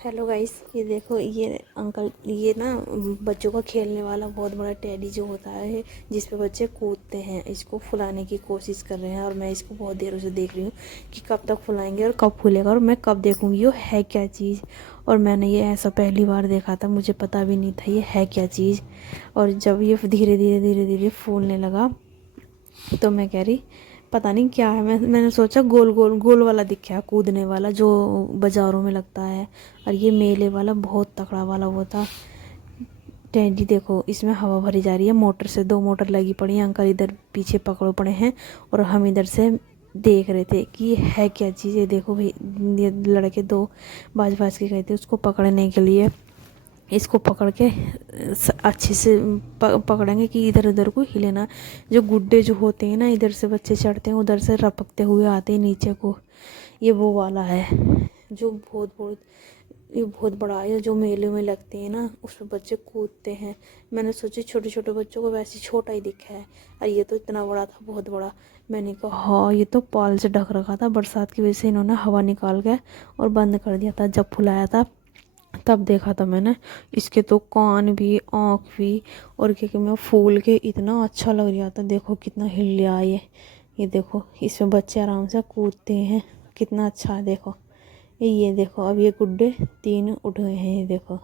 Hello guys, ये देखो, ये अंकल, ये ना बच्चों का खेलने वाला बहुत बड़ा टेडी जो होता है जिस पे बच्चे कूदते हैं, इसको फुलाने की कोशिश कर रहे हैं। और मैं इसको बहुत देर से देख रही हूँ कि कब तक फुलाएंगे और कब फूलेगा और मैं कब देखूँगी ये है क्या चीज़। और मैंने ये ऐसा पहली बार देखा था, मुझे पता भी नहीं था ये है क्या चीज़। और जब ये धीरे धीरे धीरे धीरे फूलने लगा तो मैं कह रही पता नहीं क्या है। मैंने सोचा गोल गोल गोल वाला दिखा, कूदने वाला जो बाज़ारों में लगता है। और ये मेले वाला बहुत तगड़ा वाला वो था टेडी। देखो इसमें हवा भरी जा रही है मोटर से, 2 मोटर लगी पड़ी हैं। अंकल इधर पीछे पकड़ो पड़े हैं और हम इधर से देख रहे थे कि ये है क्या चीज़। ये देखो भाई, ये लड़के 2 बाज के गए थे उसको पकड़ने के लिए। इसको पकड़ के अच्छे से पकड़ेंगे कि इधर उधर को हिले ना। जो गुड्डे जो होते हैं ना, इधर से बच्चे चढ़ते हैं उधर से रपकते हुए आते हैं नीचे को। ये वो वाला है जो बहुत बहुत ये बहुत बड़ा है, जो मेले में लगते हैं ना उसमें बच्चे कूदते हैं। मैंने सोचा छोटे छोटे बच्चों को वैसे छोटा ही दिखा है और ये तो इतना बड़ा था, बहुत बड़ा। मैंने कहा हाँ, ये तो पाल से ढक रखा था, बरसात की वजह से इन्होंने हवा निकाल के और बंद कर दिया था। जब फुलाया था तब देखा था मैंने। इसके तो कान भी, आँख भी और क्या मैं फूल के इतना अच्छा लग रहा था। देखो कितना हिल रहा है ये देखो, इसमें बच्चे आराम से कूदते हैं, कितना अच्छा है। देखो ये देखो, अब ये गुड्डे 3 उठ गए हैं। ये देखो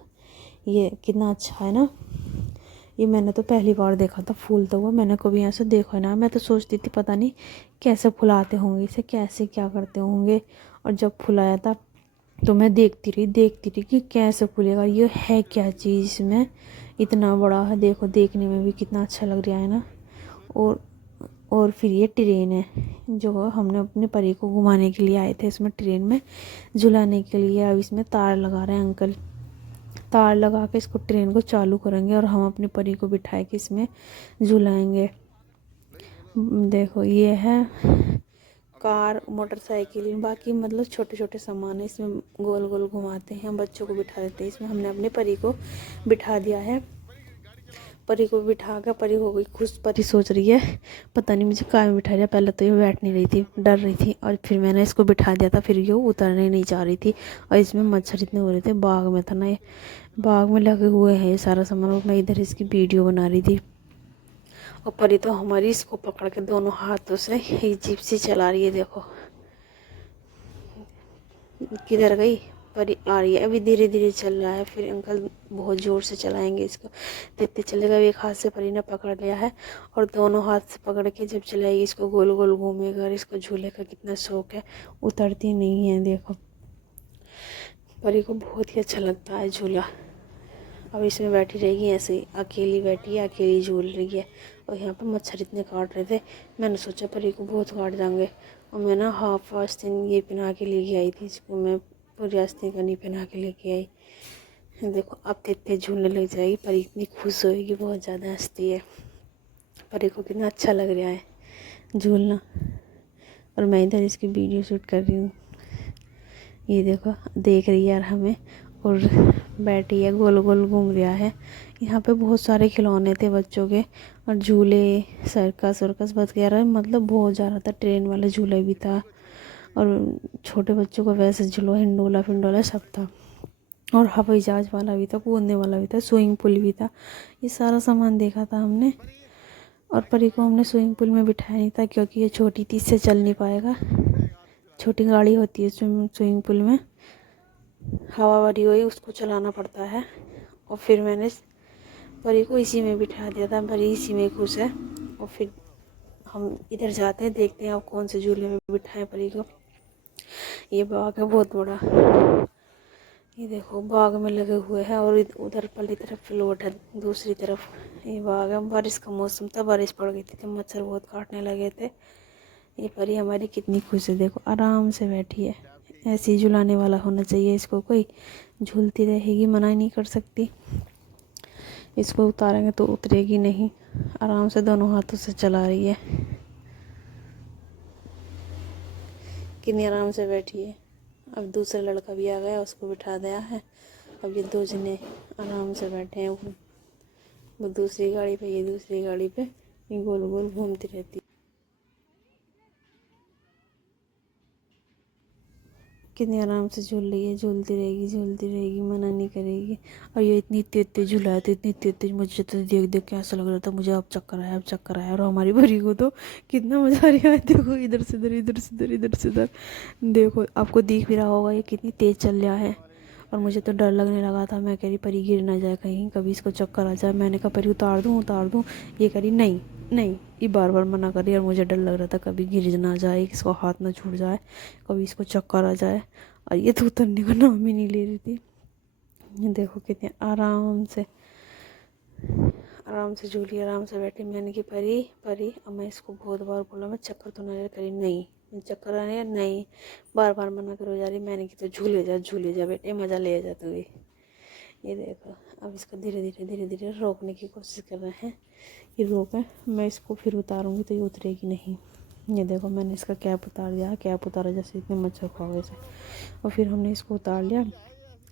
ये कितना अच्छा है ना। ये मैंने तो पहली बार देखा था फूलता हुआ, मैंने कभी ऐसे देखा ना। मैं तो सोचती थी पता नहीं कैसे फुलाते होंगे इसे, कैसे क्या करते होंगे। और जब फुलाया था तो मैं देखती रही कि कैसे फूलेगा, ये है क्या चीज़। इसमें इतना बड़ा है, देखो देखने में भी कितना अच्छा लग रहा है ना। और और फिर ये ट्रेन है जो हमने अपने परी को घुमाने के लिए आए थे, इसमें ट्रेन में झुलाने के लिए। अब इसमें तार लगा रहे हैं अंकल, तार लगा के इसको ट्रेन को चालू करेंगे और हम अपनी परी को बिठाए के इसमें झुलाएंगे। देखो ये है कार, मोटरसाइकिल, बाकी मतलब छोटे छोटे सामान है। इसमें गोल गोल घुमाते हैं, बच्चों को बिठा देते हैं इसमें। हमने अपनी परी को बिठा दिया है। परी को बिठा कर परी हो गई खुश। परी सोच रही है पता नहीं मुझे काय में बिठा दिया। पहले तो ये बैठ नहीं रही थी, डर रही थी, और फिर मैंने इसको बिठा दिया था, फिर ये उतरने नहीं चाह रही थी। और इसमें मच्छर इतने हो रहे थे, बाग में था ना ये, बाग में लगे हुए हैं ये सारा सामान। और मैं इधर इसकी वीडियो बना रही थी। और परी तो हमारी इसको पकड़ के दोनों हाथों से ये जीप सी चला रही है। देखो किधर गई परी, आ रही है अभी, धीरे धीरे चल रहा है। फिर अंकल बहुत ज़ोर से चलाएंगे इसको, देखते चलेगा। एक हाथ से परी ने पकड़ लिया है और दोनों हाथ से पकड़ के जब चलाएगी इसको गोल गोल घूमेगा। और इसको झूले का कितना शौक है, उतरती नहीं है। देखो परी को बहुत ही अच्छा लगता है झूला। अब इसमें बैठी रहेगी ऐसे ही, अकेली बैठी है, अकेली झूल रही है। और यहाँ पर मच्छर इतने काट रहे थे, मैंने सोचा परी को बहुत काट जाएंगे। और मैं ना हाफ आस्तीन ये पहना के लेके आई थी इसको, मैं पूरी आस्तीन का नहीं पहना के लेके आई। देखो अब तेज झूलने लग जाएगी परी, इतनी खुश होएगी, बहुत ज़्यादा हंसती है। परी को कितना अच्छा लग रहा है झूलना। और मैं इधर इसकी वीडियो शूट कर रही हूँ। ये देखो देख रही है यार हमें, और बैठी है, गोल गोल घूम रहा है। यहाँ पे बहुत सारे खिलौने थे बच्चों के, और झूले, सर्कस वर्कस वगैरह, मतलब बहुत ज़्यादा था। ट्रेन वाला झूला भी था, और छोटे बच्चों को वैसे झूलो, हिंडोला फिंडोला सब था। और हवाई जहाज वाला भी था, कूदने वाला भी था, स्विमिंग पूल भी था। ये सारा सामान देखा था हमने। और परी को हमने स्विमिंग पूल में बिठाया नहीं था क्योंकि ये छोटी थी, इससे चल नहीं पाएगा। छोटी गाड़ी होती है स्विमिंग पूल में, हवा भरी हुई उसको चलाना पड़ता है। और फिर मैंने परी को इसी में बिठा दिया था, परी इसी में खुश है। और फिर हम इधर जाते हैं, देखते हैं अब कौन से झूले में बिठाएं परी को। ये बाग है बहुत बड़ा, ये देखो बाग में लगे हुए हैं। और उधर पल्ली तरफ प्लॉट है, दूसरी तरफ ये बाग है। बारिश का मौसम था, बारिश पड़ गई थी तो मच्छर बहुत काटने लगे थे। ये परी हमारी कितनी खुश है, देखो आराम से बैठी है। ऐसे ही झुलाने वाला होना चाहिए इसको कोई, झूलती रहेगी, मना ही नहीं कर सकती। इसको उतारेंगे तो उतरेगी नहीं, आराम से दोनों हाथों से चला रही है, कितनी आराम से बैठी है। अब दूसरा लड़का भी आ गया, उसको बिठा दिया है। अब ये 2 जने आराम से बैठे हैं, वो दूसरी गाड़ी पे, ये दूसरी गाड़ी पे, ये गोल गोल घूमती रहती है। कितने आराम से झूल रही है, झूलती रहेगी, मना नहीं करेगी। और ये इतनी तेज तेज झुलाया था, इतनी तेज तेज, मुझे तो देख देख के ऐसा लग रहा था मुझे अब चक्कर आया, अब चक्कर आया। और हमारी परी को तो कितना मजा आ रहा है, देखो इधर से उधर, इधर से उधर, इधर से उधर। देखो आपको दिख भी रहा होगा ये कितनी तेज चल रहा है। और मुझे तो डर लगने लगा था, मैं कह रही परी गिर ना जाए कहीं, कभी इसको चक्कर आ जाए। मैंने कहा परी उतार दूँ, उतार दूँ। ये कह रही नहीं नहीं, ये बार बार मना कर रही है। और मुझे डर लग रहा था कभी गिर ना जाए, इसको हाथ ना छूट जाए, कभी इसको चक्कर आ जाए। और ये तो उतरने का नाम ही नहीं ले रही थी। ये देखो कितने आराम से झूली, आराम से बैठी। मैंने कि परी परी, अब मैं इसको बहुत बार बोला मैं चक्कर तो नहीं करी, नहीं चक्कर आ रही है, नहीं, बार बार मना करो जा रही। मैंने कि तो झूले जा बेटे, मज़ा ले जा तू भी। ये देखो अब इसको धीरे धीरे रोकने की कोशिश कर रहे हैं। ये रोक है, मैं इसको फिर उतारूँगी तो ये उतरेगी नहीं। ये देखो मैंने इसका कैप उतार दिया, कैप उतारा जैसे इतने मच्छर खा गए थे। और फिर हमने इसको उतार लिया।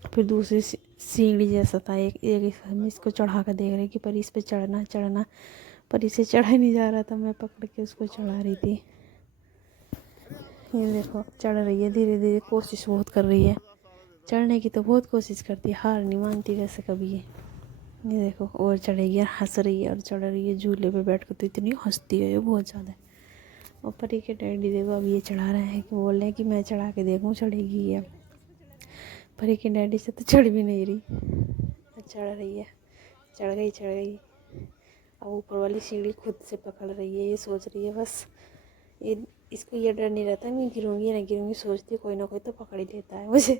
फिर दूसरी सीढ़ी जैसा था एक हम इसको चढ़ा कर देख रहे कि पर इस पे चढ़ना, पर इसे चढ़ा ही नहीं जा रहा था। मैं पकड़ के उसको चढ़ा रही थी। ये देखो चढ़ रही है, धीरे धीरे कोशिश बहुत कर रही है चढ़ने की, तो बहुत कोशिश करती है, हार नहीं मानती वैसे कभी। ये देखो और चढ़ेगी और हंस रही है और चढ़ रही है झूले पे बैठ कर, तो इतनी हंसती है ये बहुत ज़्यादा। और परी के डैडी देखो अब ये चढ़ा रहे हैं कि बोल रहे हैं कि मैं चढ़ा के देखूँ चढ़ेगी ये। परी के डैडी से तो चढ़ भी नहीं रही, चढ़ रही है, चढ़ गई। अब ऊपर वाली सीढ़ी खुद से पकड़ रही है, ये सोच रही है बस, ये इसको ये डर नहीं रहता मैं गिरूँगी या नहीं गिरूँगी, सोचती कोई ना कोई तो पकड़ ही लेता है मुझे।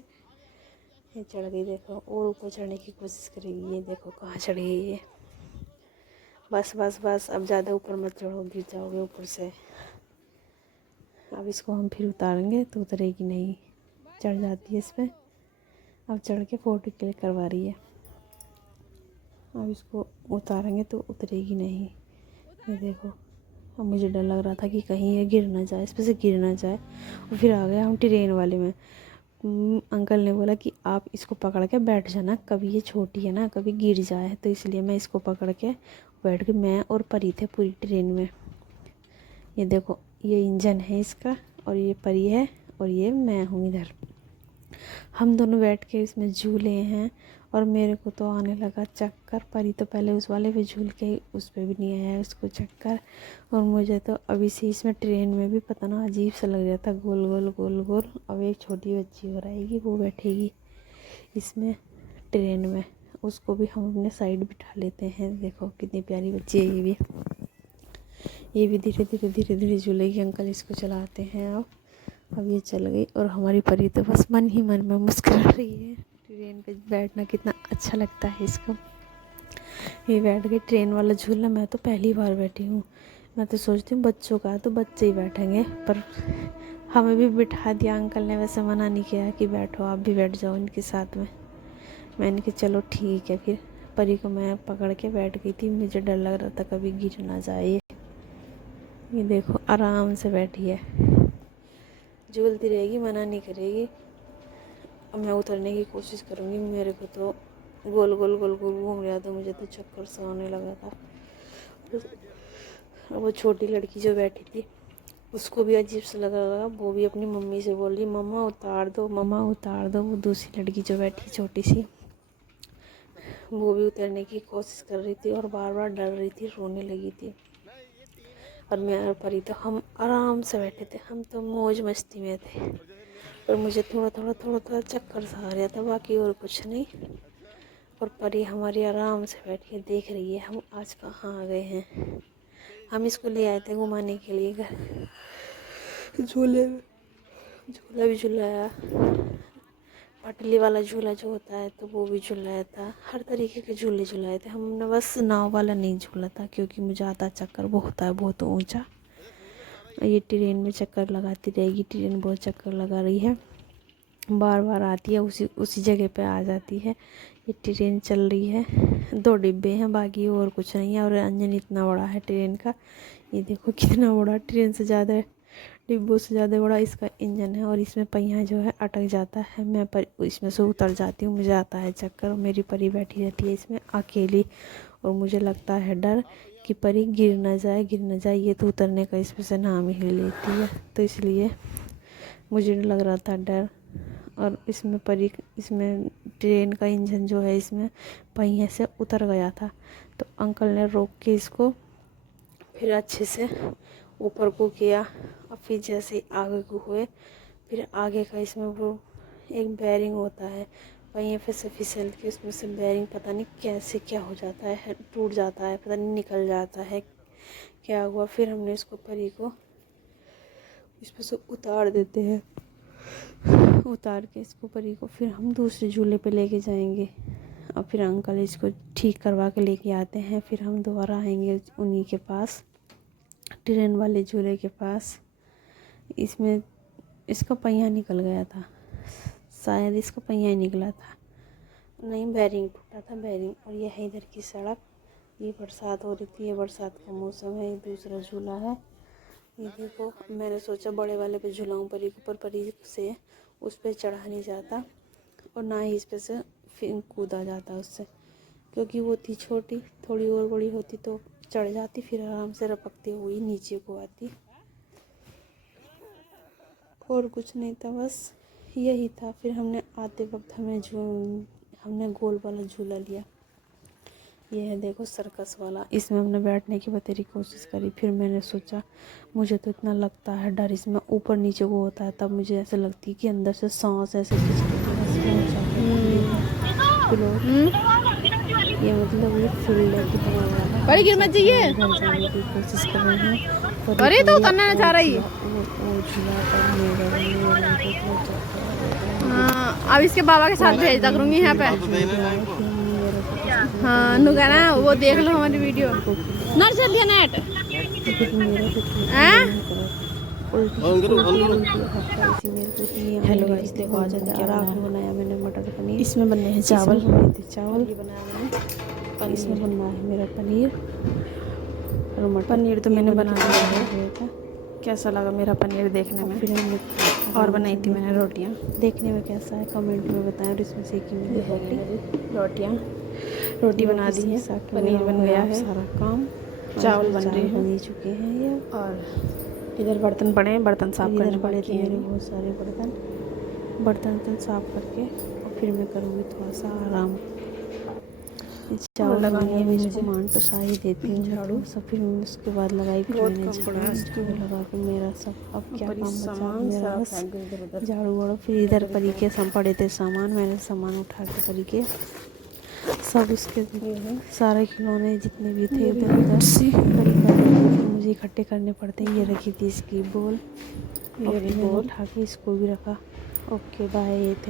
ये चढ़ गई देखो, और ऊपर चढ़ने की कोशिश करेगी। ये देखो कहाँ चढ़ गई ये। बस अब ज़्यादा ऊपर मत चढ़ो, गिर जाओगे ऊपर से। अब इसको हम फिर उतारेंगे तो उतरेगी नहीं, चढ़ जाती है इस पर। अब चढ़ के फ़ोटो क्लिक करवा रही है। अब इसको उतारेंगे तो उतरेगी नहीं। ये देखो अब मुझे डर लग रहा था कि कहीं ये गिर ना जाए, इस पर से गिर ना जाए। और फिर आ गए हम ट्रेन वाले में। अंकल ने बोला कि आप इसको पकड़ के बैठ जाना, कभी ये छोटी है ना, कभी गिर जाए, तो इसलिए मैं इसको पकड़ के बैठ गई। मैं और परी थे पूरी ट्रेन में। ये देखो ये इंजन है इसका, और ये परी है, और ये मैं हूँ इधर। हम दोनों बैठ के इसमें झूले हैं। और मेरे को तो आने लगा चक्कर। परी तो पहले उस वाले पे झूल के उस पर भी नहीं आया उसको चक्कर। और मुझे तो अभी से इसमें ट्रेन में भी पता ना अजीब सा लग रहा था, गोल गोल गोल गोल। अब एक छोटी बच्ची और आएगी, वो बैठेगी इसमें ट्रेन में, उसको भी हम अपने साइड बिठा लेते हैं। देखो कितनी प्यारी बच्ची है ये भी धीरे धीरे झूलेगी। अंकल इसको चलाते हैं। अब ये चल गई, और हमारी परी तो बस मन ही मन में मुस्कुरा रही है। ट्रेन पे बैठना कितना अच्छा लगता है इसको। ये बैठ गई ट्रेन वाला झूला, मैं तो पहली बार बैठी हूँ। मैं तो सोचती हूँ बच्चों का तो बच्चे ही बैठेंगे, पर हमें भी बिठा दिया। अंकल ने वैसे मना नहीं किया कि बैठो, आप भी बैठ जाओ इनके साथ में। मैंने कहा चलो ठीक है। फिर परी को मैं पकड़ के बैठ गई थी, मुझे डर लग रहा था कभी गिर ना जाए। ये देखो आराम से बैठी है, झूलती रहेगी, मना नहीं करेगी। अब मैं उतरने की कोशिश करूँगी। मेरे को तो गोल गोल गोल गोल घूम रहा था, मुझे तो चक्कर सा आने लगा था। और वो छोटी लड़की जो बैठी थी उसको भी अजीब सा लग रहा था। वो भी अपनी मम्मी से बोल रही मम्मा उतार दो, मम्मा उतार दो। वो दूसरी लड़की जो बैठी छोटी सी, वो भी उतरने की कोशिश कर रही थी और बार बार डर रही थी, रोने लगी थी। और मैं और परी तो हम आराम से बैठे थे, हम तो मौज मस्ती में थे। पर मुझे थोड़ा चक्कर सा आ रहा था, बाकी और कुछ नहीं। और परी हमारी आराम से बैठ के देख रही है हम आज कहाँ आ गए हैं। हम इसको ले आए थे घुमाने के लिए घर, झूला भी झुलाया, पटली वाला झूला जो होता है तो वो भी झुलाया था। हर तरीके के झूले झुलाए थे हमने, बस नाव वाला नहीं झूला था क्योंकि मुझे आता चक्कर वो होता है बहुत ऊंचा। ये ट्रेन में चक्कर लगाती रहेगी, ट्रेन बहुत चक्कर लगा रही है, बार बार आती है, उसी जगह पे आ जाती है। ये ट्रेन चल रही है, 2 डिब्बे हैं बाकी और कुछ नहीं है। और इंजन इतना बड़ा है ट्रेन का, ये देखो कितना बड़ा, ट्रेन से ज़्यादा, डिब्बों से ज़्यादा बड़ा इसका इंजन है। और इसमें पहिया जो है अटक जाता है, मैं पर इसमें से उतर जाती हूँ, मुझे आता है चक्कर। मेरी परी बैठी रहती है इसमें अकेली, और मुझे लगता है डर कि परी गिर ना जाए। ये तो उतरने का इसमें से नाम ही लेती है, तो इसलिए मुझे लग रहा था डर। और इसमें इसमें ट्रेन का इंजन जो है इसमें पहिए से उतर गया था। तो अंकल ने रोक के इसको फिर अच्छे से ऊपर को किया। और फिर जैसे आगे को हुए, फिर आगे का इसमें वो एक बेरिंग होता है, पहिए पे से फिसल के उसमें से बेरिंग पता नहीं कैसे क्या हो जाता है, टूट जाता है, पता नहीं निकल जाता है क्या हुआ। फिर हमने इसको परी को इस पर से उतार देते हैं। उतार के इसको परी को फिर हम दूसरे झूले पे लेके जाएंगे और फिर अंकल इसको ठीक करवा के लेके आते हैं। फिर हम दोबारा आएंगे उन्हीं के पास, ट्रेन वाले झूले के पास। इसमें इसका पहिया निकल गया था, शायद इसका पहिया ही निकला था, नहीं बेरिंग टूटा था, बेरिंग। और यह है इधर की सड़क। ये बरसात हो रही थी, ये बरसात का मौसम है। ये दूसरा झूला है, ये देखो। मैंने सोचा बड़े वाले पे झूलाऊँ परी को, पर परी से उस पर चढ़ा नहीं जाता और ना ही इस पे से फिर कूदा जाता उससे, क्योंकि वो थी छोटी। थोड़ी और बड़ी होती तो चढ़ जाती, फिर आराम से रपकते हुए नीचे को आती। और कुछ नहीं था, बस यही था। फिर हमने आते वक्त हमने गोल वाला झूला लिया। ये है देखो सर्कस वाला, इसमें हमने बैठने की बतेरी कोशिश करी। फिर मैंने सोचा मुझे तो इतना लगता है डर इसमें ऊपर नीचे को होता है, तब मुझे ऐसे लगती है कि अंदर से सांस ऐसे ये मतलब ये फील्ड है कि बना हुआ है। बड़ी गिर मत जाइए, जाने की कोशिश कर रहे हैं। अरे तो उतरना चाह रही। वो झूला पर हाँ, अब इसके बाबा के साथ भेज करूँगी यहाँ पे। हाँ नुका ना, वो देख लो हमारी वीडियो। नर चल दिया नेट। हेलो गाइस, देखो आज आखिर बनाया मैंने मटर पनीर। इसमें बनने हैं चावल, चावल बनाया मैंने। इसमें बनना है मेरा पनीर और मटर। पनीर तो मैंने बना दिया है। कैसा लगा मेरा पनीर देखने में? फिर हमने और बनाई थी मैंने रोटियाँ। देखने में कैसा है कमेंट में बताएं। और इसमें सेकी मैंने रोटी बना दी है, पनीर बन गया है, सारा काम। चावल बन रहे हैं, बन चुके हैं ये। और इधर बर्तन पड़े हैं, बर्तन साफ करने पड़े थे मेरे हैं। बहुत सारे बर्तन साफ करके और फिर मैं करूँगी थोड़ा सा आराम। चावल लगाने में इसको मान पर शाही देती हूँ झाड़ू सब, फिर उसके बाद लगाई। फिर मैंने झाड़ू लगा के मेरा सब अब क्या काम बचा मेरा, बस झाड़ू वाड़ू। फिर इधर परी के सब पड़े थे सामान, मैंने सामान उठा के परी के सब उसके सारे खिलौने जितने भी थे इधर उधर मुझे इकट्ठे करने पड़ते हैं। ये रखी थी इसकी बॉल, ये उठा के इसको भी रखा। Okay bye, thank